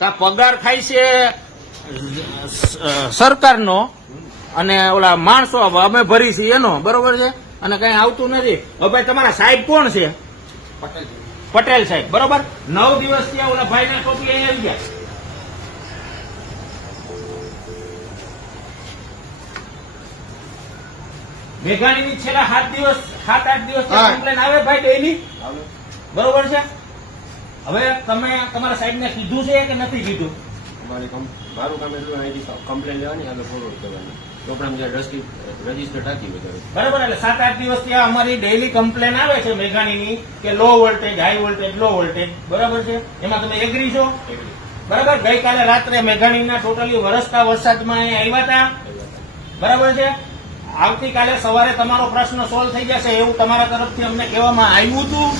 કા પગાર ખાય છે સરકારનો અને ઓલા માણસો અમે ભરી છીએ એનો, બરોબર છે, અને કઈ આવતું નથી. હવે ભાઈ તમારા સાહેબ કોણ છે? પટેલ સાહેબ, બરોબર. 9 દિવસ ત્યાં ઓલા ભાઈ ના ટોપી અહીં આવી ગયા. મેઘાણીની છેલ્લા 7 દિવસ કમ્પ્લેન આવે ભાઈ ડેઈલી, બરોબર છે. હવે તમે તમારા સાહેબ ને કીધું છે કે નથી કીધું? મારું કામ એટલું અહીંથી કમ્પ્લેન લેવાની, આગળ ફોરવર્ડ કરવાની, ચોપડામાં જ્યાં રજીસ્ટર રાખી વધારે, બરાબર. એટલે 7-8 દિવસ ત્યાં અમારી ડેઈલી કમ્પ્લેન આવે છે મેઘાણીની કે low voltage, high voltage, low voltage, બરાબર છે. એમાં તમે એગ્રી છો? બરાબર. ગઈકાલે રાત્રે મેઘાણીના ટોટલી વરસતા વરસાદમાં અહીંયા આવ્યા હતા, બરાબર છે. આવતીકાલે સવારે તમારો પ્રશ્ન સોલ્વ થઈ જશે એવું તમારા તરફથી અમને કહેવામાં આવ્યું હતું,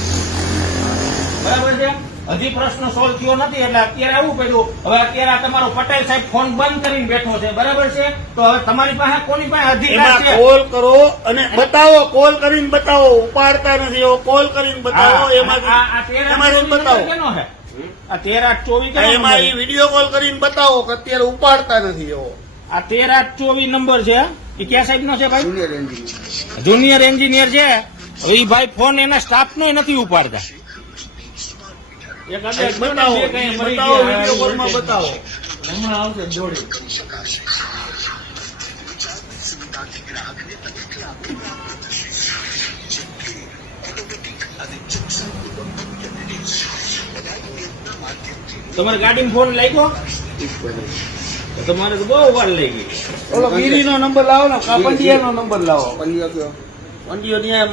બરાબર છે. હજી પ્રશ્ન સોલ્વ થયો નથી એટલે અત્યારે આવું કર્યું. હવે અત્યારે આ તમારો પટેલ સાહેબ ફોન બંધ કરીને બેઠો છે, બરાબર છે. તો હવે તમારી પાસે કોની પાસે અધિકાર છે? કોલ કરો અને બતાવો, કોલ કરીને બતાવો. ઉપાડતા નથી એવો કોલ કરીને બતાવો. એમાં બતાવો કેનો છે? આ 13-8-24 એમાં વિડીયો કોલ કરીને બતાવો કે અત્યારે ઉપાડતા નથી એવો. આ 13-8-24 નંબર છે. એ ક્યાં સાહેબ નો છે ભાઈ? જુનિયર એન્જિનિયર છે. હવે એ ભાઈ ફોન એના સ્ટાફ નો નથી ઉપાડતા. બતાવો, વિડીયો કોલમાં બતાવો. હમણાં આવશે જોડી. તમારે ગાડીમાં ફોન લાગ્યો? તમારે તો બહુ વાર લઈ ગઈ. ઓલો ગીરી નો નંબર લાવો ને, પંડ્યા નો નંબર લાવો. પંડ્યો ત્યાં